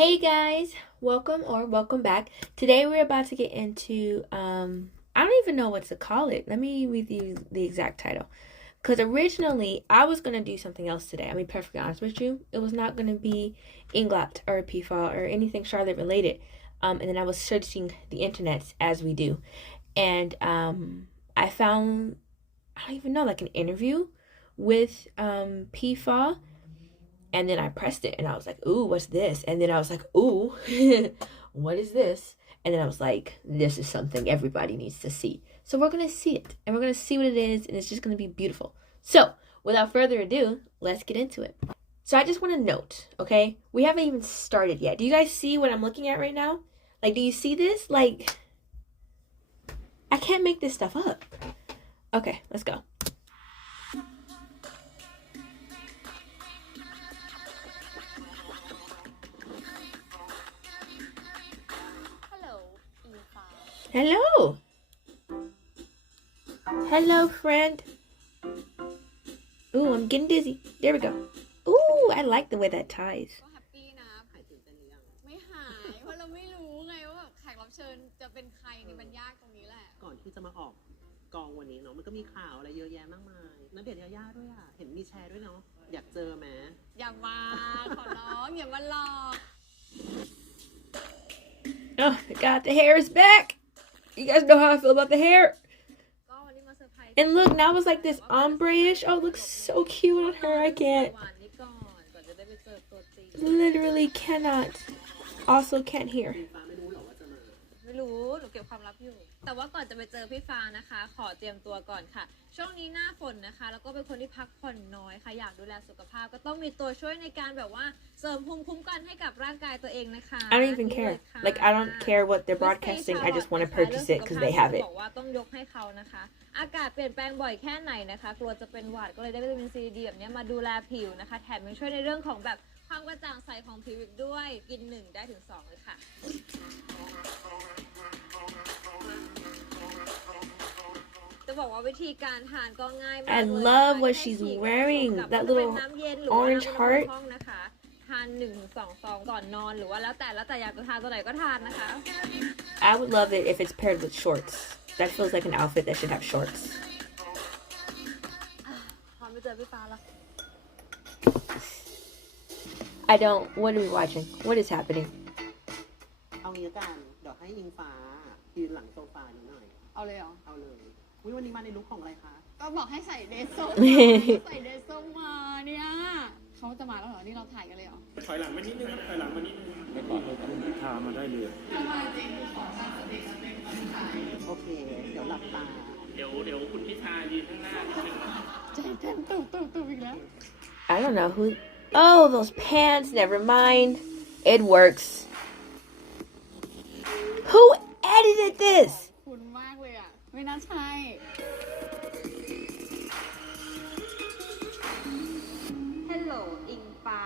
Hey guys, welcome back. Today we're about to get into I don't even know what to call it. Let me read you the exact title. Because originally I was gonna do something else today. I'll be perfectly honest with you. It was not gonna be Engfa or PFA or anything Charlotte related. And then I was searching the internet as we do. And I found I don't even know, like an interview with PFA. And then I pressed it and I was like, ooh, what's this? And then I was like, ooh, what is this? And then I was like, this is something everybody needs to see. So we're going to see it and we're going to see what it is. And it's just going to be beautiful. So without further ado, let's get into it. So I just want to note, okay, we haven't even started yet. Do you guys see what I'm looking at right now? Like, do you see this? Like, I can't make this stuff up. Okay, let's go. Hello. Hello, friend. Ooh, I'm getting dizzy. There we go. Ooh, I like the way that ties. ก็แฮปปี้นะหายตื่นเต้นหรือยังไม่หายเพราะเราไม่รู้ไงว่าแบบแขกรับเชิญจะเป็นใครนี่มันยากตรงนี้แหละก่อนที่จะมาออกกองวันนี้เนาะมันก็มีข่าวอะไรเยอะแยะมากมายณเดชน์ยาย่าด้วยอ่ะเห็นมีแชร์ด้วยเนาะอยากเจอไหมอย่ามาขอร้องอย่ามาหลอก Oh, God, the hair is back. You guys know how I feel about the hair. ก็วันนี้มาเซอร์ไพรส์ And look, now it's like this ombre-ish. Oh, it looks so cute on her. I can't. หวานนี้ก่อนจะได้ไปเจอตัวจริง Literally cannot. Also can't hear. คุณฟ้าไม่รู้หรอว่าจะมา ไม่รู้หนูเก็บความลับอยู่แต่ว่าก่อนจะไปเจอพี่ฟ้านะคะขอเตรียมตัวก่อนค่ะช่วงนี้หน้าฝนนะคะแล้วก็เป็นคนที่พักผ่อนน้อยค่ะอยากดูแลสุขภาพก็ต้องมีตัวช่วยในการแบบว่าเสริมภูมิคุ้มกันให้กับร่างกายตัวเองนะคะ I don't even care. Like, I don't care what they're broadcasting. I just want to purchase it because they have it. บอกว่าต้องยกให้เขานะคะอากาศเปลี่ยนแปลงบ่อยแค่ไหนนะคะกลัวจะเป็นหวัดก็เลยได้วิตามินซีดีแบบนี้มาดูแลผิวนะคะแถมยังช่วยในเรื่องของแบบความกระจ่างใสของผิวอีกด้วยกิน1ได้ถึง2เลยค่ะจะบอกว่าวิธีการทานก็ง่ายมาก I love what she's wearing. That little orange heart. นะคะทาน1 ถึง 2 ซองก่อนนอนหรือว่าแล้วแต่อยากจะทานตัวไหนก็ทานนะคะ I would love it if it's paired with shorts. That feels like an outfit that should have shorts. พร้อมไปเจอพี่ฟ้าแล้ว I don't. What are we watching? What is happening? เอางี้ละกันเดี๋ยวให้อิงฟ้ายืนหลังโซฟานิดหน่อย เอาเลยเหรอ เอาเลยวันนี้มาในลุคของอะไรคะ ก็บอกให้ใส่เดรสส้ม ใส่เดรสส้มมาเนี่ยเขาจะมาแล้วเหรอนี่เราถ่ายกันเลยเหรอ ถอยหลังมานิดนึงครับถอยหลังมานิดนึงไม่ก่อนเลยคุณพิธามาได้เลย โอเคเดี๋ยวหลับตา เดี๋ยวคุณพิธายืนข้างหน้านิดนึง ใจเต้นตุบอีกแล้ว I don't know who. Oh, those pants. Never mind. It works. Who edited this? คุณมากเลยอ่ะไม่น่าใช่ Hello อิงฟ้า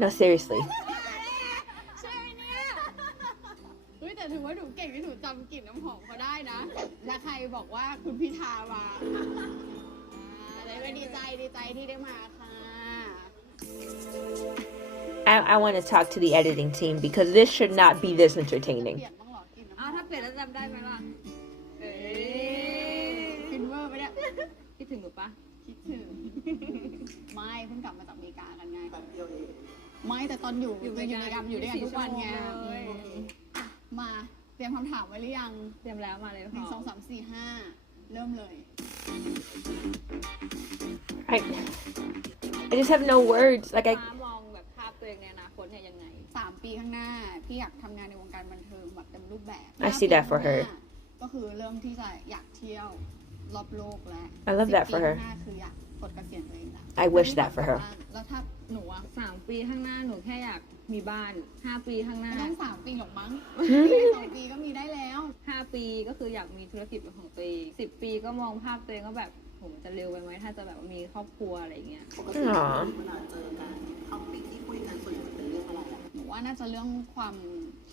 No, seriously. ใช่เนี่ยเฮ้ยแต่ถือว่าหนูเก่งที่หนูจำกลิ่นน้ำหอมเขาได้นะและใครบอกว่าคุณพิธามาเลยว่าดีใจที่ได้มาค่ะ I want to talk to the editing team because this should not be this entertaining. เปลี่ยนบ้างหรอกลิ่นน้ำหอมถ้าเปลี่ยนแล้วจำได้ไหมล่ะเอ๊ฟินเวอร์ไปเนี่ยคิดถึงหนูปะคิดถึงไม่เพิ่งกลับมาจากอเมริกากันไง แบบเดียวเอง ไม่แต่ตอนอยู่อเมริกาอยู่ด้วยกันทุกวันไงมาเตรียมคำถามไว้หรือยังเตรียมแล้วมาเลย1 2 3 4 5เริ่มเลย I just have no words. Like I. มองแบบภาพตัวเองในอนาคตเนี่ยยังไง3 ปีข้างหน้าพี่อยากทำงานในวงการบันเทิงแบบเต็มรูปแบบ I see that for her. ก็คือเริ่มที่จะอยากเที่ยวรอบโลกแล้ว I love that for her. 10 ปีข้างหน้าคืออยากปลดเกษียณตัวเองแล้ว I wish that for her. แล้วถ้าหนูอะ3 ปีข้างหน้าหนูแค่อยากมีบ้าน5 ปีข้างหน้าไม่ต้อง3 ปีหรอกมั้ง2 ปีก็มีได้แล้ว5 ปีก็คืออยากมีธุรกิจเป็นของตัวเอง10 ปีก็มองภาพตัวเองก็แบบผมจะเร็วไปไหมถ้าจะแบบมีครอบครัวอะไรเงี้ย ปกติเวลาเจอกันท็อปิกที่คุยกันส่วนใหญ่จะเป็นเรื่องอะไรอ่ะ หนูว่าน่าจะเรื่องความ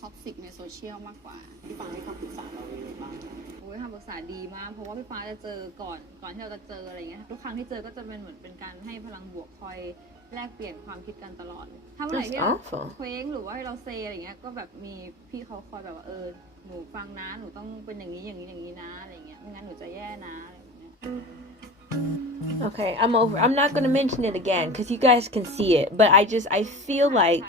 ท็อกซิกในโซเชียลมากกว่า พี่ฟ้าให้คำปรึกษาเราเลยบ้าง โอ้ย คำปรึกษาดีมากเพราะว่าพี่ฟ้าจะเจอก่อนที่เราจะเจออะไรเงี้ยทุกครั้งที่เจอก็จะเป็นเหมือนเป็นการให้พลังบวกคอยแลกเปลี่ยนความคิดกันตลอดถ้าเมื่อไหร่ที่เราเคว้งหรือว่าเราเซอะไรเงี้ยก็แบบมีพี่เขาคอยแบบว่าหนูฟังนะหนูต้องเป็นอย่างนี้อย่างนี้อย่างนี้นะอะไรเงี้ยไม่งั้นหนูจะแย่นะอะไรแบบเนี้ย Okay, I'm over. I'm not gonna mention it again because you guys can see it, but I feel like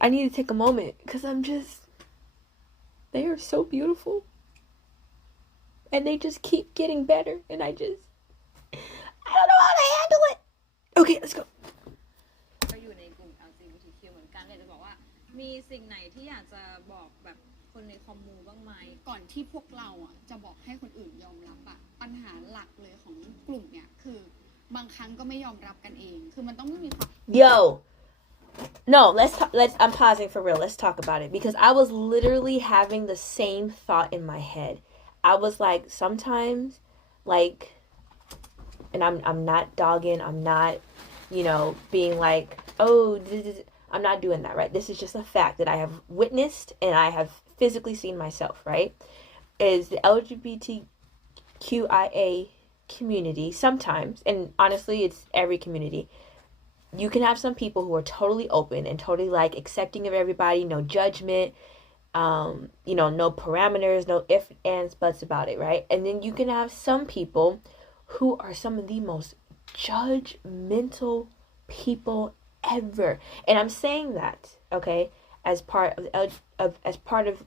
I need to take a moment because they are so beautiful, and they just keep getting better, and I don't know how to handle it. Okay, let's go. ก็อยู่ในกลุ่ม LGBTQ เหมือนกันเลยจะบอกว่ามีสิ่งไหนที่อยากจะบอกแบบคนในคอมมูบ้างไหมก่อนที่พวกเราอ่ะจะบอกให้คนอื่นยอมรับอ่ะปัญหาหลักเลยของกลุ่มเนี่ยคือบางครั้งก็ไม่ยอมรับกันเองคือมันต้องไม่มีความ Yo, no, I'm pausing for real. Let's talk about it because I was literally having the same thought in my head. I was like, sometimes, like, and I'm not dogging. I'm not, being like, oh, I'm not doing that, right? This is just a fact that I have witnessed and I have physically seen myself, right? Is the LGBTQIA community sometimes, and honestly, it's every community. You can have some people who are totally open and totally like accepting of everybody, no judgment, no parameters, no ifs, ands, buts about it, right? And then you can have some people who are some of the most judgmental people ever. And I'm saying that, okay, as part of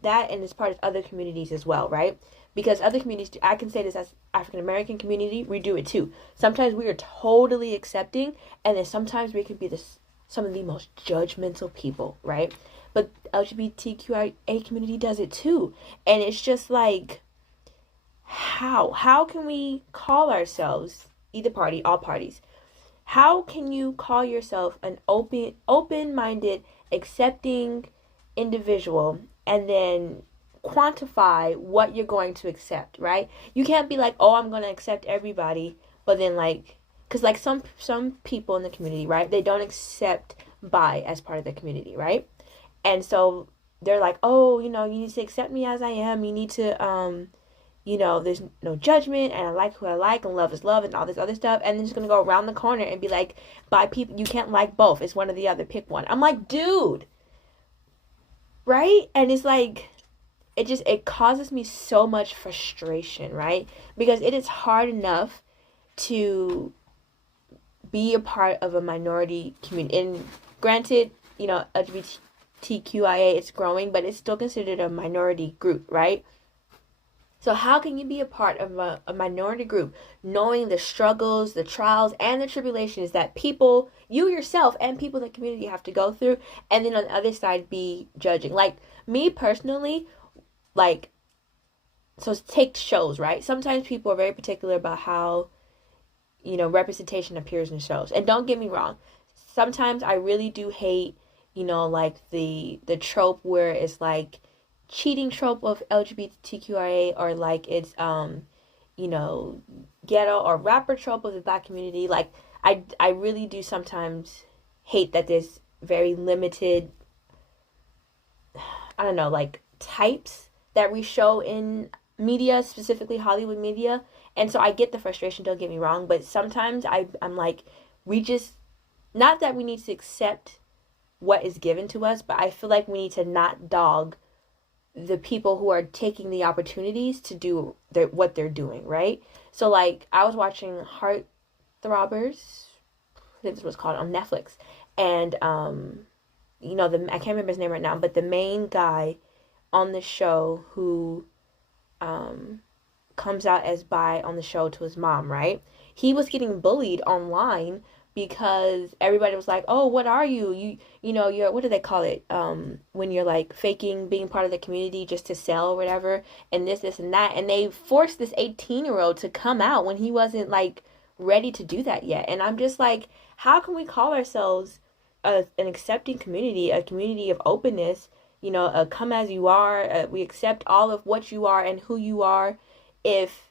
that and as part of other communities as well, right? Because other communities, I can say this as African American community, we do it too. Sometimes we are totally accepting, and then sometimes we can be some of the most judgmental people, right? But LGBTQIA community does it too. And it's just like, how can we call ourselves, either party, all parties, how can you call yourself an open-minded, accepting individual and then quantify what you're going to accept, right? You can't be like, oh, I'm going to accept everybody, but then like, because like some people in the community, right, they don't accept bi as part of the community, right? And so they're like, oh, you need to accept me as I am. You need to, there's no judgment, and I like who I like, and love is love, and all this other stuff. And then just going to go around the corner and be like, bi people, you can't like both. It's one or the other. Pick one. I'm like, dude. Right? And it's like, it causes me so much frustration, right? Because it is hard enough to be a part of a minority community. And granted, LGBTQIA, it's growing, but it's still considered a minority group, right? So how can you be a part of a minority group knowing the struggles, the trials, and the tribulations that people, you yourself, and people in the community have to go through, and then on the other side be judging? Like, me personally, like, so take shows, right? Sometimes people are very particular about how, representation appears in shows. And don't get me wrong. Sometimes I really do hate, like the trope where it's like, cheating trope of LGBTQIA, or like it's ghetto or rapper trope of the black community. Like I really do sometimes hate that there's very limited, I don't know, like types that we show in media, specifically Hollywood media. And so I get the frustration, don't get me wrong, but sometimes I'm like, not that we need to accept what is given to us, but I feel like we need to not dog the people who are taking the opportunities to do what they're doing, right? So like I was watching Heartthrobbers, I think this was called, on Netflix, and I can't remember his name right now, but the main guy on the show who comes out as bi on the show to his mom, right? He was getting bullied online because everybody was like, oh, what are you? You're, what do they call it? When you're like faking being part of the community just to sell or whatever, and this and that. And they forced this 18-year-old to come out when he wasn't like ready to do that yet. And I'm just like, how can we call ourselves an accepting community, a community of openness, come as you are, we accept all of what you are and who you are, if,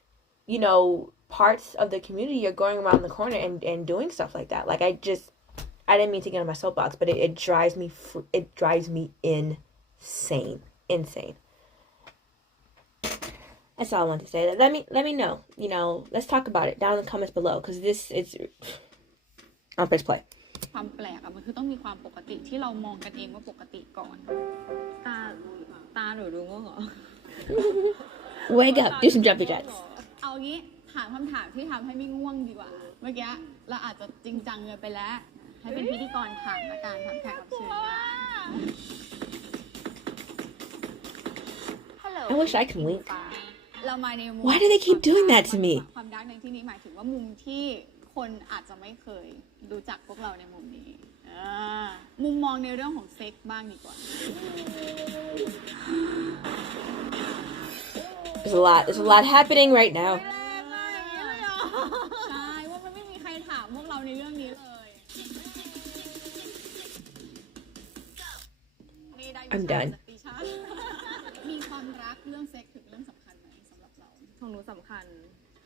parts of the community are going around the corner and doing stuff like that. Like I didn't mean to get on my soapbox, but it drives me insane. That's all I want to say. Let me know. Let's talk about it down in the comments below because this is. I'll press play. ความแปลกอะมันคือต้องมีความปกติที่เรามองกันเองว่าปกติก่อน ตาหนูดูง่วงเหรอ Wake up. Do some jumping jacks. เอางี้ถามคำถามที่ทำให้ไม่ง่วงดีกว่า เมื่อกี้เราอาจจะจริงจังเกินไปแล้ว ให้เป็นพิธีกรถามละกันถามแขกรับเชิญ I wish I could wink. เรามาในมุม Why do they keep doing that to me? ความดักในที่นี้หมายถึงว่ามุมที่คนอาจจะไม่เคยรู้จักพวกเราในมุมนี้มุมมองในเรื่องของเซ็กส์บ้างดีกว่า There's a lot happening right now. ใช่ว่ามันไม่มีใครถามพวกเราในเรื่องนี้เลย I'm done. มีความรักเรื่องเซ็กส์ถึงเรื่องสำคัญไหมสำหรับเรา ของหนูสำคัญ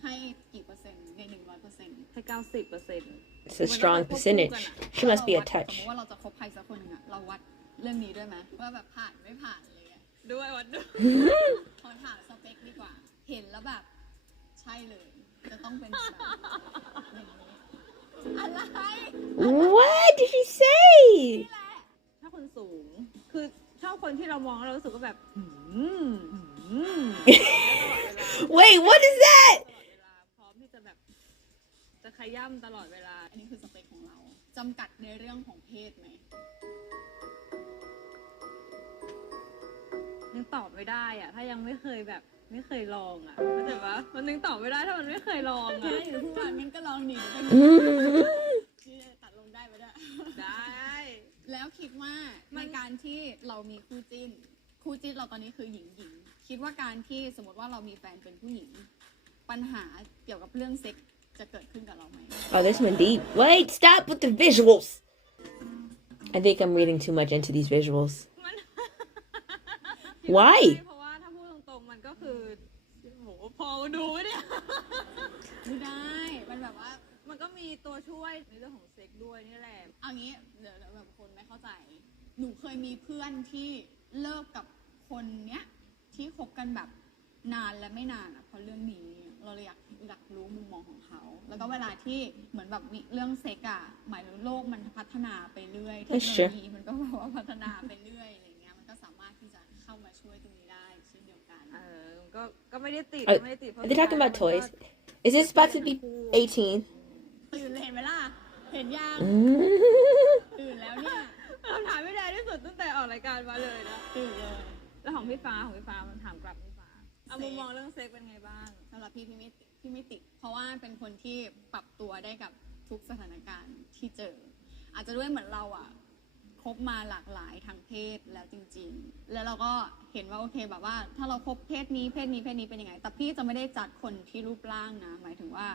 ให้กี่เปอร์เซ็นต์ใน 100% ให้ 90% It's a strong percentage. She must be a สม touch. มติว่าเราจะคบใครสักคนหนึ่งอะเราวัดเรื่องนี้ด้วยไหมว่าแบบผ่านไม่ผ่านอะไรเงี้ย ด้วยวัดด้วย ขอถามสเปคดีกว่า เห็นแล้วแบบใช่เลย จะต้องเป็นแบบอย่างนี้อะไร What did she say? ถ้าคนสูง คือชอบคนที่เรามองแล้วเรารู้สึกว่าแบบ Wait, what is that? พร้อมที่จะแบบจะขย้ำตลอดเวลา อันนี้คือสเปคของเราจำกัดในเรื่องของเพศไหม ยังตอบไม่ได้อะถ้ายังไม่เคยแบบไม่เคยลองอะเข้าใจปะมันยังตอบไม่ได้ถ้ามันไม่เคยลองอะ ใช่หรือพูดว่างั้นก็ลองดินี่ตัดลงได้ไหมเนี่ย ได้ แล้วคิดว่าในการที่เรามีคู่จิ้นเราตอนนี้คือหญิงคิดว่าการที่สมมติว่าเรามีแฟนเป็นผู้หญิง ปัญหาเกี่ยวกับเรื่องเซ็กส์จะเกิดขึ้นกับเราไหม Oh, this one deep. Wait, stop with the visuals. I think I'm reading too much into these visuals. มัน Why? เพราะว่าถ้าพูดตรงๆมันก็คือโหพอดูไหมเนี่ย ไม่ได้ มันแบบว่า มันก็มีตัวช่วยในเรื่องของเซ็กด้วยนี่แหละ เอางี้เดี๋ยวแบบคนไม่เข้าใจ หนูเคยมีเพื่อนที่เลิกกับคนเนี้ยที่คบกันแบบนานและไม่นานอ่ะเพราะเรื่องนี้เราเลยอยากรู้มุมมองของเขา แล้วก็เวลาที่เหมือนแบบมีเรื่องเซ็กอ่ะหมายถึงโลกมันพัฒนาไปเรื่อยเทคโนโลยีมันก็แบบว่าพัฒนาไปเรื่อยอะไรเงี้ยมันก็สามารถที่จะเข้ามาช่วยตรงนี้ได้เช่นเดียวกัน ก็ไม่ได้ติด ไม่ได้ติด Are they talking about toys? Is this about to be 18? ตื่นเลยเห็นไหมล่ะ เห็นยัง ตื่นแล้วเนี่ย เราถามไม่ได้ที่สุดตั้งแต่ออกรายการมาเลยนะ ตื่นเลย แล้วของพี่ฟ้ามันถามกลับพี่ฟ้าเอามุมมองเรื่องเซ็กเป็นไงบ้าง สำหรับพี่ไม่ติด เพราะว่าเป็นคนที่ปรับตัวได้กับทุกสถานการณ์ที่เจอ อาจจะด้วยเหมือนเราอ่ะคบมาหลากหลายทางเพศแล้วจริงๆ แล้วเราก็เห็นว่าโอเคแบบว่า ถ้าเราคบเพศนี้เป็นยังไง แต่พี่จะไม่ได้จัดคนที่รูปร่างนะ หมายถึงว่า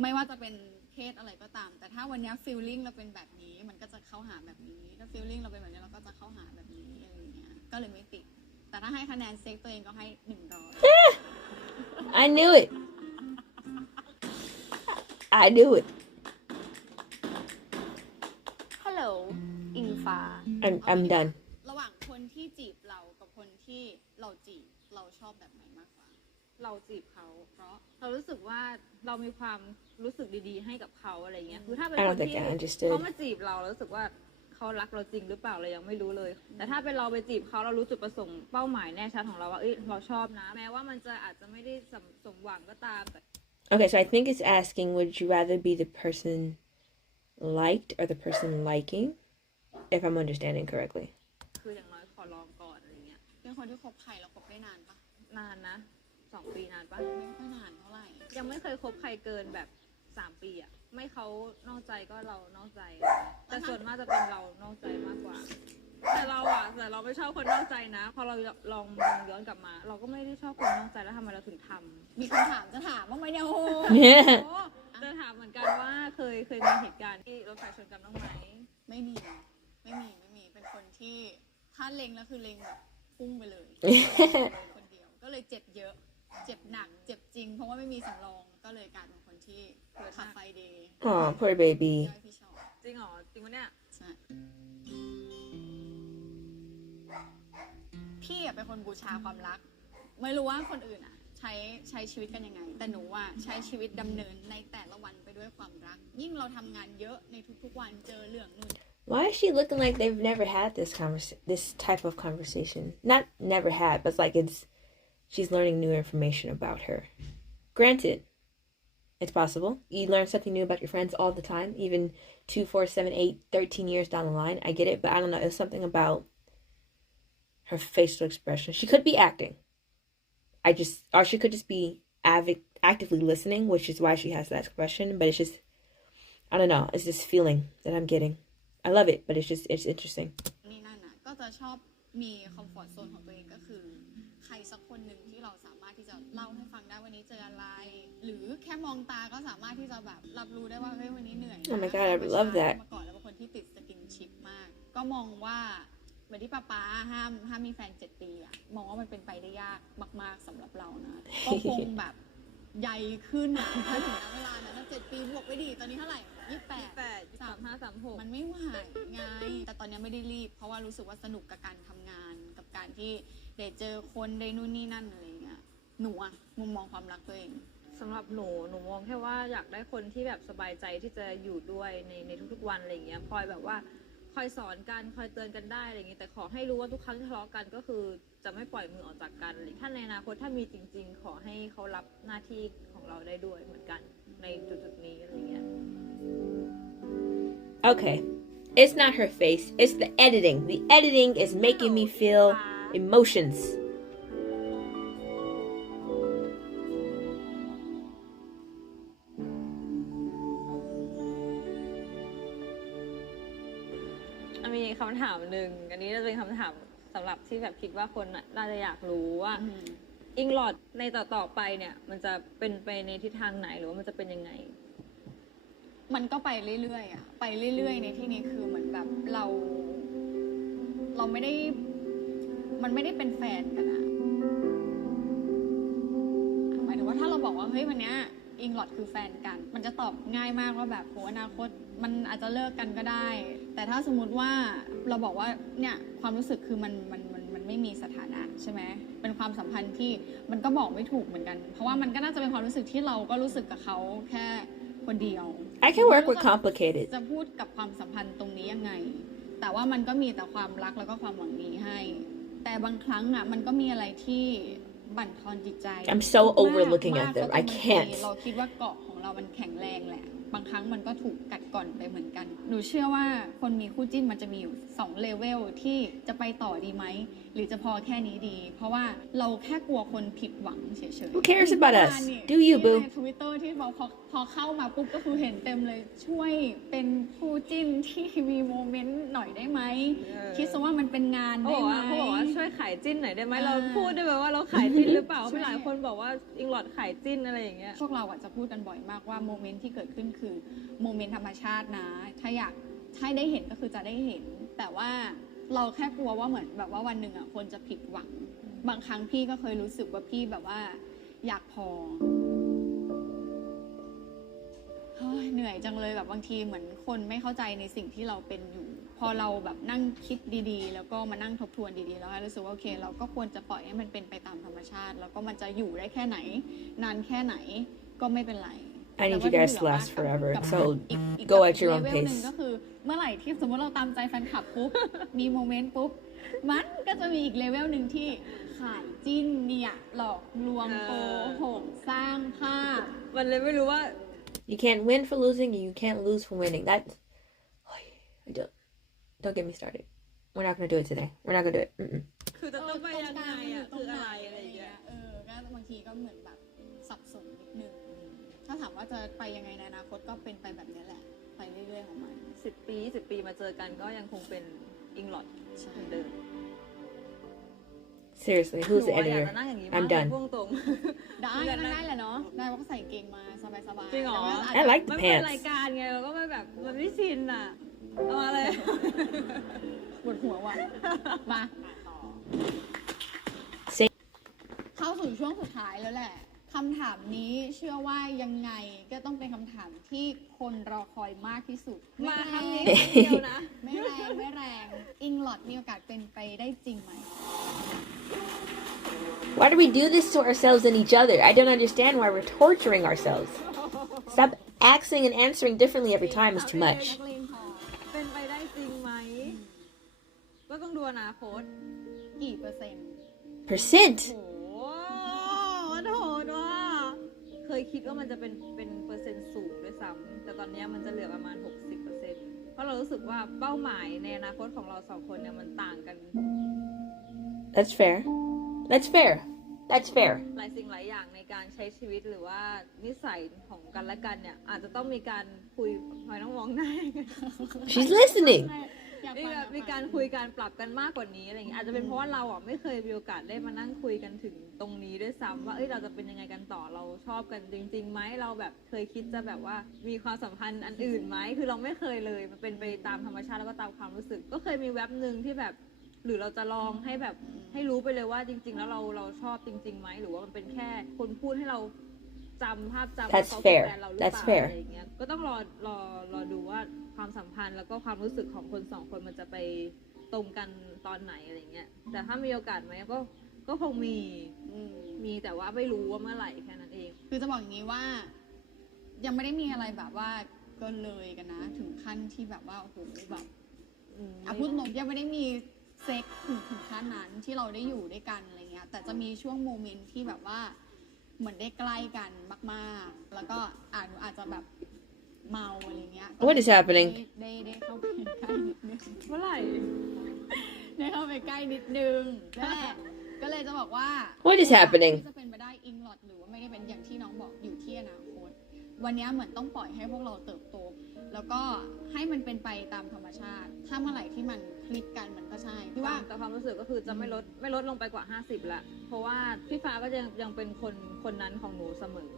ไม่ว่าจะเป็นเพศอะไรก็ตาม แต่ถ้าวันนี้ฟีลลิ่งเราเป็นแบบนี้มันก็จะเข้าหาแบบนี้ถ้าฟีลลิ่งเราเป็นแบบนี้เราก็จะเข้าหาแบบนี้อะไรอย่างเงี้ยก็เลยไม่ติด แต่ถ้าให้คะแนนเซ็กตัวเองก็ให้100 I knew it. I knew it. Hello อิงฟ้า I'm done. ระหว่างคนที่จีบเรากับคนที่เราจีบเราชอบแบบไหนมากกว่า เราจีบเขาเพราะเรารู้สึกว่าเรามีความรู้สึกดีๆให้กับเขาอะไรเงี้ยคือถ้าเป็น I ค don't น think ที่ I understood. เขามาจีบเรารู้สึกว่าเขารักเราจริงหรือเปล่าเรายังไม่รู้เลย แต่ถ้าเป็นเราไปจีบเขาเรารู้จุดประสงค์เป้าหมายแน่ชัดของเราว่าเราชอบนะแม้ว่ามันจะอาจจะไม่ได้สมหวังก็ตามแต่ Okay, so I think it's asking, would you rather be the person liked or the person liking? If I'm understanding correctly. คืออย่างน้อยขอลองก่อนอะไรเงี้ย เป็นคนที่คบใครเราคบได้นานปะ นานนะ2 ปีนานปะ ไม่ค่อยนานเท่าไหร่ ยังไม่เคยคบใครเกินแบบ3 ปีอะไม่เขานอกใจก็เรานอกใจ แต่ส่วนมากจะเป็นเรานอกใจมากกว่า แต่เราไม่ชอบคนนอกใจนะพอเราลองมองย้อนกลับมา เราก็ไม่ได้ชอบคนนอกใจแล้วทำไมเราถึงทำ มีคำถามจะถามบ้างไหมเนี่ยโอ้โห จะถามเหมือนกันว่าเคยมีเหตุการณ์ที่รถไฟชนกันบ้างไหม ไม่มีเป็นคนที่ถ้าเล็งแล้วคือเล็งแบบพุ่งไปเลย คนเดียวก็เลยเจ็บเยอะเจ็บหนักเจ็บจริง เพราะว่าไม่มีสำรองก็เลยกลายเป็นคนที่ขับไฟเดย์ Oh, poor baby. ย่อยพี่ชอบ จริงเหรอจริงปะเนี่ย ใช่พี่อะเป็นคนบูชาความรัก ไม่รู้ว่าคนอื่นอะช ใช้ชีวิตกันยังไงแต่หนูว่าใช้ชีวิตดำเนินในแต่ละวันไปด้วยความรักยิ่งเราทำงานเยอะในทุกๆวันเจอเรื่องนู่น Why is she looking like they've never had this type of conversation? Not never had, but it's like she's learning new information about her. Granted, it's possible. You learn something new about your friends all the time, even 2, 4, 7, 8, 13 years down the line. I get it, but I don't know. It's something about her facial expression. She could be acting. Or she could just be actively listening, which is why she has that expression. But it's just, I don't know. It's this feeling that I'm getting. I love it, but it's interesting. นี่นั่นนะก็จะชอบมีคอมฟอร์ตโซนของตัวเองก็คือใครสักคนหนึ่งที่เราสามารถที่จะเล่าให้ฟังได้วันนี้เจออะไรหรือแค่มองตาก็สามารถที่จะแบบรับรู้ได้ว่าเฮ้ยวันนี้เหนื่อย Oh my god, I love that. เมื่อก่อนแล้วเป็นคนที่ติดสกินชิปมากก็มองว่าเหมือนที่ป้าห้ามมีแฟน7 ปีอะมองว่ามันเป็นไปได้ยากมากๆสำหรับเรานะก็คงแบบใหญ่ขึ้นอะถ้าถึงเวลานั้น7 ปีบวกไปดิตอนนี้เท่าไหร่28 35 36มันไม่ไหวไงแต่ตอนนี้ไม่ได้รีบเพราะว่ารู้สึกว่าสนุกกับการทำงานกับการที่ได้เจอคนได้นู่นนี่นั่นอะไรเงี้ยหนูอะมุมมองความรักตัวเองสำหรับหนูมองแค่ว่าอยากได้คนที่แบบสบายใจที่จะอยู่ด้วยในทุกๆวันอะไรเงี้ยคอยแบบว่าคอยสอนกันคอยเตือนกันได้อะไรเงี้ยแต่ขอให้รู้ว่าทุกครั้งที่ทะเลาะกันก็คือจะไม่ปล่อยมือออกจากกันถ้าในอนาคตถ้ามีจริงๆขอให้เขารับหน้าที่ของเราได้ด้วยเหมือนกันในจุดๆนี้อะไรเงี้ยOkay. It's not her face. It's the editing. The editing is making me feel emotions.มีคำถามหนึ่งอันนี้จะเป็นคำถามสำหรับที่แบบคิดว่าคนน่าจะอยากรู้ว่าอิงลอดในต่อไปเนี่ยมันจะเป็นไปในทิศทางไหนหรือว่ามันจะเป็นยังไงมันก็ไปเรื่อยๆอะไปเรื่อยๆในที่นี้คือเหมือนแบบเราไม่ได้มันไม่ได้เป็นแฟนกันอะหมายถึงว่าถ้าเราบอกว่าเฮ้ยวันเนี้ยอิงลอดคือแฟนกันมันจะตอบง่ายมากว่าแบบโหอนาคตมันอาจจะเลิกกันก็ได้แต่ถ้าสมมุติว่าเราบอกว่าเนี่ยความรู้สึกคือมันไม่มีสถานะใช่ไหมเป็นความสัมพันธ์ที่มันก็บอกไม่ถูกเหมือนกันเพราะว่ามันก็น่าจะเป็นความรู้สึกที่เราก็รู้สึกกับเขาแค่คนเดียว I can work with complicated. จะพูดกับความสัมพันธ์ตรงนี้ยังไงแต่ว่ามันก็มีแต่ความรักแล้วก็ความหวังดีให้แต่บางครั้งอ่ะมันก็มีอะไรที่บั่นทอนจิตใจ I'm so overlooking at them. I can't. เราคิดว่าเกาะของเรามันแข็งแรงแหละบางครั้งมันก็ถูกกัดก่อนไปเหมือนกันหนูเชื่อว่าคนมีคู่จิ้นมันจะมีอยู่2เลเวลที่จะไปต่อดีไหมหรือจะพอแค่นี้ดีเพราะว่าเราแค่กลัวคนผิดหวังเฉยๆ Who cares about us? Do you, boo? ใน Twitter ที่พอเข้ามาปุ๊บก็คือเห็นเต็มเลยช่วยเป็นคู่จิ้นที่มีโมเมนต์หน่อยได้ไหมคิดซะว่ามันเป็นงานได้ไหมเขาบอกว่าช่วยขายจิ้นหน่อยได้ไหมเราพูดได้ไหมว่าเราขายจิ้นหรือเปล่าหลายคนบอกว่าอิงลอดขายจิ้นอะไรอย่างเงี้ยพวกเราจะพูดกันบ่อยมากว่าโมเมนต์ที่เกิดขึ้นคือโมเมนต์ธรรมชาตินะถ้าอยากให้ได้เห็นก็คือจะได้เห็นแต่ว่าเราแค่กลัวว่าเหมือนแบบว่าวันหนึ่งคนจะผิดหวังบางครั้งพี่ก็เคยรู้สึกว่าพี่แบบว่าอยากพอเหนื่อยจังเลยแบบบางทีเหมือนคนไม่เข้าใจในสิ่งที่เราเป็นอยู่พอเราแบบนั่งคิดดีๆแล้วก็มานั่งทบทวนดีๆแล้วรู้สึกว่าโอเคเราก็ควรจะปล่อยให้มันเป็นไปตามธรรมชาติแล้วก็มันจะอยู่ได้แค่ไหนนานแค่ไหนก็ไม่เป็นไรI need you guys to last forever, so go at your own pace. ก็คือเมื่อไหร่ที่สมมติเราตามใจแฟนคลับปุ๊บ มีโมเมนต์ปุ๊บมันก็จะมีอีกเลเวลหนึ่งที่ขายจิ้นเนี่ยหลอกลวงโกหกสร้างภาพมันเลยไม่รู้ว่า You can't win for losing and you can't lose for winning. That's don't get me started. We're not gonna do it today. We're not gonna do it. คือจะต้องไปยังไงคืออะไรอย่างเงี้ยก็บางทีก็เหมือนแบบสับสนนิดนึงถ้าถามว่าจะไปยังไงในอนาคตก็เป็นไปแบบนี้แหละไปเรื่อยๆของมัน10 ปี20 ปีมาเจอกันก็ยังคงเป็นอิงลอดเหมือนเดิม Seriously, who's the editor? I'm done. ได้แหละเนาะได้ว่าก็ใส่เกงมาสบายๆจริงเหรอ I like the มันเป็น pants. รายการไงเราก็แบบมันไม่ชินอ่ะเอามาเลยปวดหัวว่ะมาเข้าสู่ช่วงสุดท้ายแล้วแหละคำถามนี้เชื่อว่ายังไงก็ต้องเป็นคำถามที่คนรอคอยมากที่สุดมาคำนี้คำเดียวนะไม่แรงอิงลอดมีโอกาสเป็นไปได้จริงไหม Why do we do this to ourselves and each other? I don't understand why we're torturing ourselves. Stop asking and answering differently every time is too much. เป็นไปได้จริงไหมก็ต้องดูอนาคต กี่เปอร์เซ็นต์ Percent? โหโหดว่าเคยคิดว่ามันจะเป็นเปอร์เซ็นต์สูงด้วยซ้ำแต่ตอนนี้มันจะเหลือประมาณ 60%เพราะเรารู้สึกว่าเป้าหมายในอนาคตของเราสองคนเนี่ยมันต่างกัน That's fair. That's fair. That's fair. หลายสิ่งหลายอย่างในการใช้ชีวิตหรือว่านิสัยของกันและกันเนี่ยอาจจะต้องมีการคุยหอยต้องมองหน้า She's listening. อยาก มี ฟัง แบบมีการคุยการปรับกันมากกว่านี้อะไรอย่างเงี้ยอาจจะเป็นเพราะว่าเราอ่ะไม่เคยมีโอกาสได้มานั่งคุยกันถึงตรงนี้ด้วยซ้ำว่าเราจะเป็นยังไงกันต่อเราชอบกันจริงๆไหมเราแบบเคยคิดจะแบบว่ามีความสัมพันธ์อันอื่นไหมคือเราไม่เคยเลยมันเป็นไปตามธรรมชาติแล้วก็ตามความรู้สึกก็เคยมีแว็บหนึ่งที่แบบหรือเราจะลองให้แบบให้รู้ไปเลยว่าจริงๆแล้วเราชอบจริงๆไหมหรือว่ามันเป็นแค่คนพูดให้เราจำภาพจำ That's เขาเป็น fair. แฟนเราหรือเป That's ล่า fair. อะไรอย่างเงี้ยก็ต้องรอดูว่าความสัมพันธ์แล้วก็ความรู้สึกของคนสองคนมันจะไปตรงกันตอนไหนอะไรเงี้ยแต่ถ้ามีโอกาสไหมก็คงมีแต่ว่าไม่รู้ว่าเมื่อไหร่แค่นั้นเอง คือจะบอกอย่างนี้ว่า ยังไม่ได้มีอะไรแบบว่าเกินเลยกันนะ ถึงขั้นที่แบบว่าโอ้โหแบบพูดตรงยังไม่ได้มีเซ็กถึงขั้นนั้นที่เราได้อยู่ด้วยกันอะไรเงี้ยแต่จะมีช่วงโมเมนต์ที่แบบว่าเหมือนได้ใกล้กันมากๆแล้วก็อาจจะแบบเมาอะไรเงี้ย What is happening? ได้เข้าไปใกล้นิดนึง เมื่อไหร่ ได้เข้าไปใกล้นิดนึงนั่นแหละก็เลยจะบอกว่า What is happening? ที่จะเป็นไปได้อิงลอดหรือว่าไม่ได้เป็นอย่างที่น้องบอกอยู่ที่อนาคตวันนี้เหมือนต้องปล่อยให้พวกเราเติบโตแล้วก็ให้มันเป็นไปตามธรรมชาติถ้าเมื่อไหร่ที่มันคลิกกันมันก็ใช่ที่ว่า แต่ความรู้สึกก็คือจะไม่ลดลงไปกว่า 50ละเพราะว่าพี่ฟ้าก็ยังเป็นคนนั้นของหนูเสมอ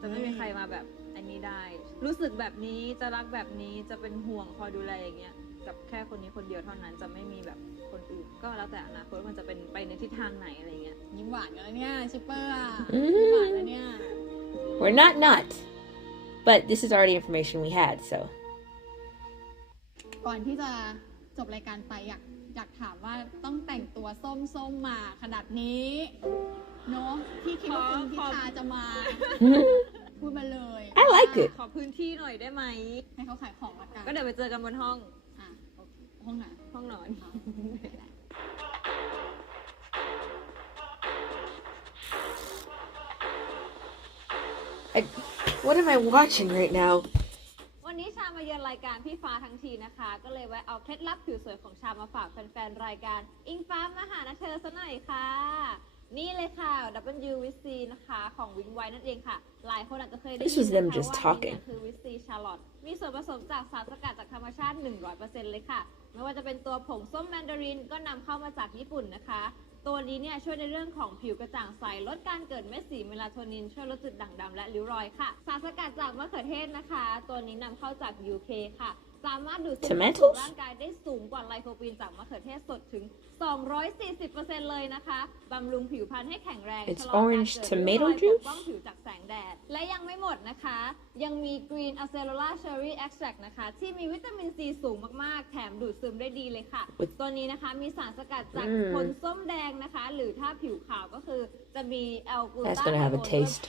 จะไม่มีใครมาแบบอันนี้ได้ รู้สึกแบบนี้จะรักแบบนี้จะเป็นห่วงคอยดูแลอย่างเงี้ยกับแค่คนนี้คนเดียวเท่านั้นจะไม่มีแบบคนอื่นก็แล้วแต่อนาคตมันจะเป็นไปในทิศทางไหนอะไรเงี้ย ยิ้มหวานกันแล้วเนี่ยชิปเปอร์อะยิ้มหวานแล้วเนี่ย We're not. But this is already information we had, so. ก่อนที่จะจบรายการไปอยากถามว่าต้องแต่งตัวส้มมาขนาดนี้เนาะพี่คิดว่าคุณพิธาจะมาพูดมาเลย I like it. ขอพื้นที่หน่อยได้ไหม ให้เขาขายของละกัน ก็เดี๋ยวไปเจอกันบนห้อง อ่ะโอเคห้องไหน ห้องนอน อ่ะได้ What am I watching right now? วันนี้ชามาเยือนรายการพี่ฟ้าทั้งทีนะคะ ก็เลยแวะเอาเคล็ดลับผิวสวยของชามาฝากแฟนๆรายการอิงฟ้ามาหานะเธอซะหน่อยค่ะ นี่เลยค่ะ W with C นะคะของวิงไว้นั่นเองค่ะ หลายคนอาจจะเคยได้ยิน This was them นะคะ just ว่า talking. นี่คือวิ C ชาร์ลอตมีส่วนผสมจากสารสกัดจากธรรมชาติ 100% เลยค่ะ ไม่ว่าจะเป็นตัวผงส้มแมนดารินก็นำเข้ามาจากญี่ปุ่นนะคะ ตัวนี้เนี่ยช่วยในเรื่องของผิวกระจ่างใสลดการเกิดเม็ดสีเมลาโทนินช่วยลดจุดด่างดำและริ้วรอยค่ะสารสกัดจากมะเขือเทศนะคะ ตัวนี้นำเข้าจาก UK ค่ะสามารถดูดซึมเข้าสู่ร่างกายได้สูงกว่าไลโคปีนจากมะเขือเทศสดถึง 240% เลยนะคะบำรุงผิวพรรณให้แข็งแรง It's ชะลอการ orange เกิดริ้วร tomato อยป juice? กป้องผิวจากแสงแดดและยังไม่หมดนะคะยังมี Green Acerola Cherry Extract นะคะที่มีวิตามินซีสูงมากๆแถมดูดซึมได้ดีเลยค่ะ ตัวนี้นะคะมีสารสกัดจากผลส้มแดงนะคะหรือถ้าผิวขาวก็คือจะมีแอลกลู That's ตา gonna have a โทน taste.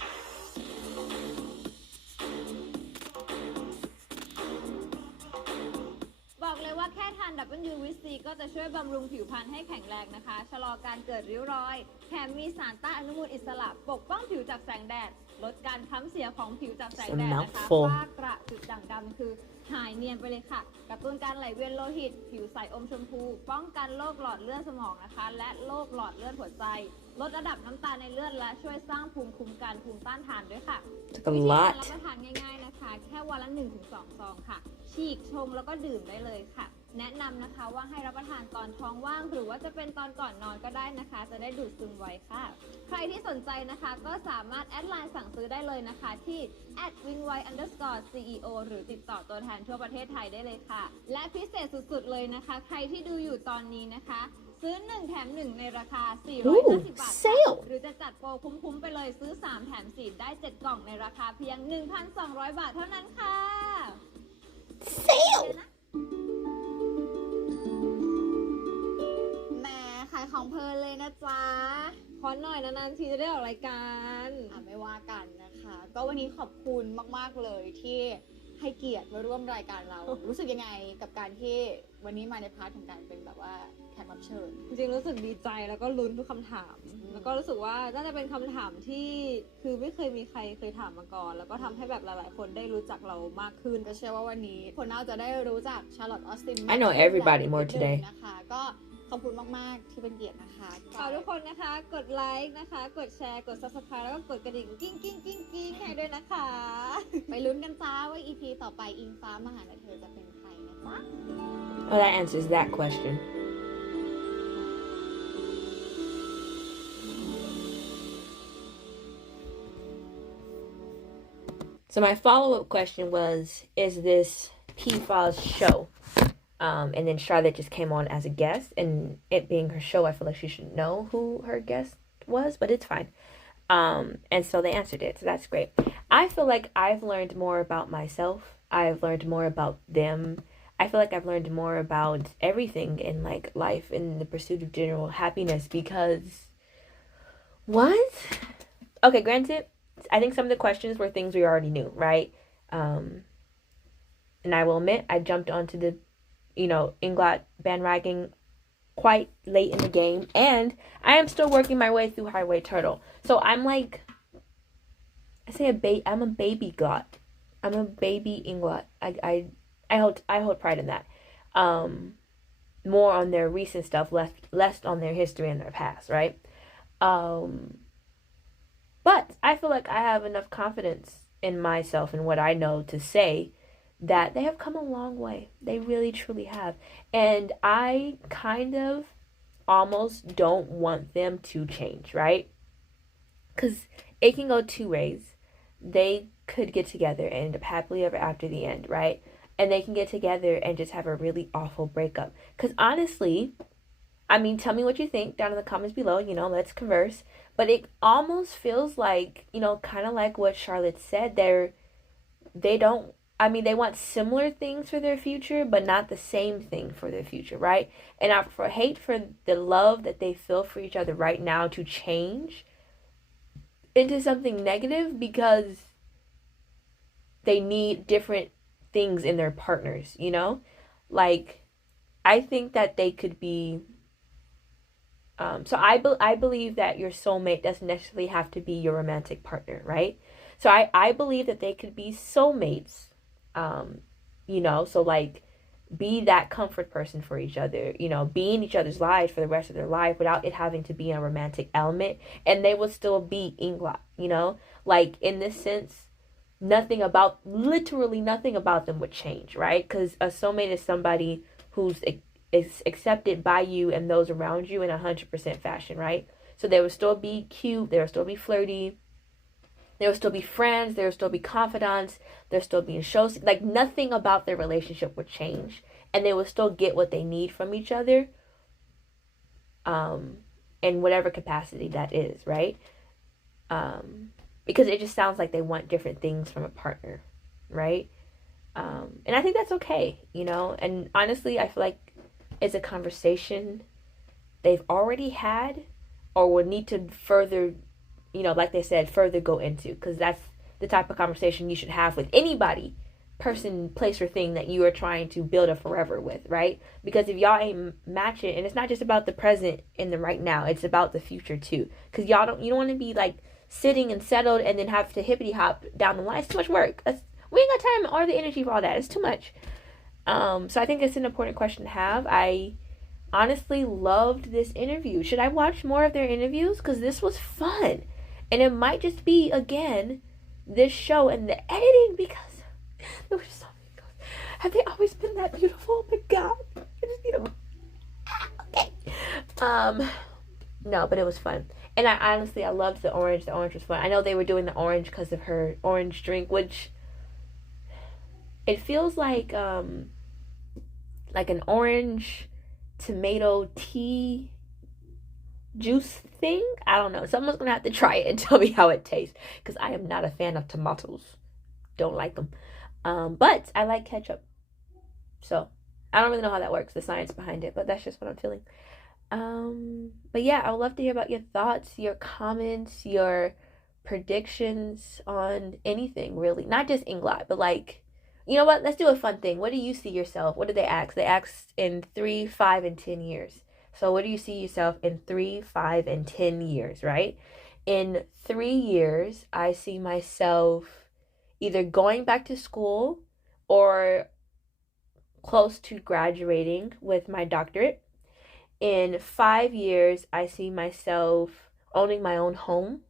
บอกเลยว่าแค่ทาน W with C ก็จะช่วยบำรุงผิวพรรณให้แข็งแรงนะคะชะลอการเกิดริ้วรอยแถมมีสารต้านอนุมูลอิสระปกป้องผิวจากแสงแดดลดการค้ำเสียของผิวจากแสงแดดนะคะ mouthful ฝ้ากระจุดด่างดำคือหายเนียนไปเลยค่ะกระตุ้นการไหลเวียนโลหิต ผิวใสอมชมพู ป้องกันโรคหลอดเลือดสมองนะคะและโรคหลอดเลือดหัวใจลดระดับน้ำตาลในเลือดและช่วยสร้างภูมิคุ้มกันภูมิต้านทานด้วยค่ะ Took a วิธีการ lot. รับประทานง่ายๆนะคะ แค่วันละ 1-2 ซองค่ะ ฉีกชงแล้วก็ดื่มได้เลยค่ะ แนะนำนะคะว่าให้รับประทานตอนท้องว่าง หรือว่าจะเป็นตอนก่อนนอนก็ได้นะคะ จะได้ดูดซึมไวค่ะ ใครที่สนใจนะคะก็สามารถแอดไลน์สั่งซื้อได้เลยนะคะที่ @wingwai_ceo หรือติดต่อตัวแทนทั่วประเทศไทยได้เลยค่ะ และพิเศษสุดๆเลยนะคะ ใครที่ดูอยู่ตอนนี้นะคะ ซื้อ 1 แถม 1 ในราคา 450 บาท sale หรือจะจัดโปรคุ้มๆไปเลยซื้อ 3 แถม 4 ได้ 7 กล่องในราคาเพียง 1,200 บาทเท่านั้นค่ะ Sale! แหมขายข ของเพลินเลยนะจ๊ะ ขอหน่อยนานๆทีจะได้ออกรายการ ไม่ว่ากันนะคะ ก็วันนี้ขอบคุณมากๆเลยที่ให้เกียรติมาร่วมรายการเรา รู้สึกยังไงกับการที่วันนี้มาในพาร์ทของการเป็นแบบว่าแขกรับเชิญ จริงๆรู้สึกดีใจแล้วก็ลุ้นทุกคำถาม แล้วก็รู้สึกว่าน่าจะเป็นคำถามที่คือไม่เคยมีใครเคยถามมาก่อน แล้วก็ทำให้แบบหลายๆคนได้รู้จักเรามากขึ้น ก็เชื่อว่าวันนี้คนน่าจะได้รู้จักชาร์ลอตต์ออสติน I know everybody more today นะคะก็ขอบคุณมากๆที่เป็นเกียรตินะคะ ฝากทุกคนนะคะกดไลค์นะคะกดแชร์กด subscribe แล้วก็กดกระดิ่งกิ้งกิ้งกิ้งกิ้งให้ด้วยนะคะ ไปลุ้นกันจ้าว่า EP ต่อไปอิงฟ้ามหานะเธอจะเป็นใครนะจ๊ะ Oh, that answers that question. So my follow-up question was, is this PFA's show? And then Charlotte just came on as a guest, and it being her show, I feel like she should know who her guest was, but it's fine. And so they answered it, so that's great. I feel like I've learned more about myself. I've learned more about them. I feel like I've learned more about everything in like life, in the pursuit of general happiness, because what? Okay, granted, I think some of the questions were things we already knew, right? And I will admit, I jumped onto the, Engfa bandwagon quite late in the game, and I am still working my way through Highway Turtle. So I'm like, I'm a baby Glot. I'm a baby Engfa. I hold pride in that. More on their recent stuff, less on their history and their past, right? But I feel like I have enough confidence in myself and what I know to say that they have come a long way. They really, truly have. And I kind of almost don't want them to change, right? Because it can go two ways. They could get together and end up happily ever after the end, right? And they can get together and just have a really awful breakup. Because honestly, I mean, tell me what you think down in the comments below. Let's converse. But it almost feels like, kind of like what Charlotte said. They want similar things for their future, but not the same thing for their future, right? And I hate for the love that they feel for each other right now to change into something negative because they need different things in their partners, Like, I think that they could be... So I believe that your soulmate doesn't necessarily have to be your romantic partner, right? So I believe that they could be soulmates, so like be that comfort person for each other, be in each other's lives for the rest of their life without it having to be a romantic element, and they would still be Engfa, like in this sense, literally nothing about them would change, right? Because a soulmate is somebody who's is accepted by you and those around you in 100% fashion, right? So they would still be cute, they would still be flirty, there would still be friends, there would still be confidants, there would still be in shows, like nothing about their relationship would change, and they would still get what they need from each other, in whatever capacity that is, right? Because it just sounds like they want different things from a partner, right? And I think that's okay, and honestly, I feel like it's a conversation they've already had or would need to further, like they said, further go into, because that's the type of conversation you should have with anybody, person, place, or thing that you are trying to build a forever with, right? Because if y'all ain't matching, and it's not just about the present and the right now, it's about the future too, because you don't want to be like sitting and settled and then have to hippity hop down the line. It's too much work. We ain't got time or the energy for all that. It's too much. So I think it's an important question to have. I honestly loved this interview. Should I watch more of their interviews? Because this was fun. And it might just be, again, this show and the editing, because there were so many girls. Have they always been that beautiful? Oh my God. I just need a... Okay. No, but it was fun. And I loved the orange. The orange was fun. I know they were doing the orange because of her orange drink, which... It feels like an orange tomato tea juice thing. I don't know. Someone's gonna have to try it and tell me how it tastes, because I am not a fan of tomatoes. Don't like them. But I like ketchup. So I don't really know how that works, the science behind it, but that's just what I'm feeling. But yeah, I would love to hear about your thoughts, your comments, your predictions on anything really. Not just Engla, but like, you know what? Let's do a fun thing. What do you see yourself? What did they ask? They asked in 3, 5, and 10 years. So what do you see yourself in 3, 5, and 10 years, right? In 3 years, I see myself either going back to school or close to graduating with my doctorate. In 5 years, I see myself owning my own home.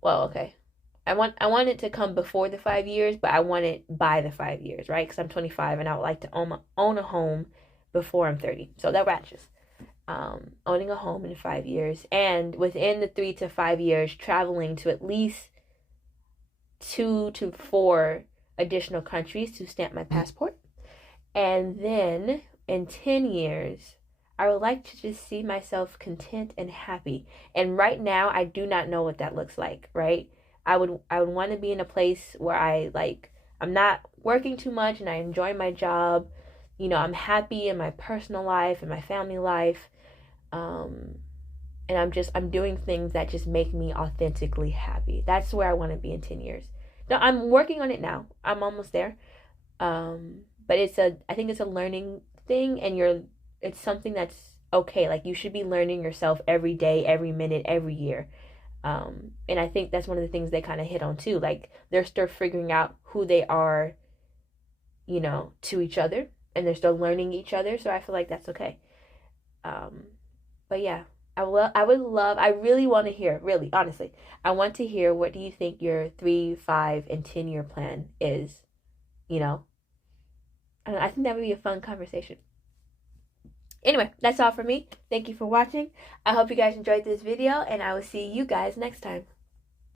Well, okay. I want it to come before the 5 years, but I want it by the 5 years, right? Because I'm 25 and I would like to own a home before I'm 30. So that matches. Owning a home in 5 years, and within the 3 to 5 years, traveling to at least 2 to 4 additional countries to stamp my passport. And then in 10 years, I would like to just see myself content and happy. And right now, I do not know what that looks like, right? I would want to be in a place where I'm not working too much and I enjoy my job. You know, I'm happy in my personal life and my family life. And I'm doing things that just make me authentically happy. That's where I want to be in 10 years. No, I'm working on it now. I'm almost there. But I think it's a learning thing, and it's something that's okay. Like, you should be learning yourself every day, every minute, every year. And I think that's one of the things they kind of hit on too. Like, they're still figuring out who they are, you know, to each other, and they're still learning each other. So I feel like that's okay. But yeah, I really want to hear, really, honestly, I want to hear, what do you think your 3, 5, and 10-year plan is, you know? I think that would be a fun conversation. Anyway, that's all for me. Thank you for watching. I hope you guys enjoyed this video, and I will see you guys next time.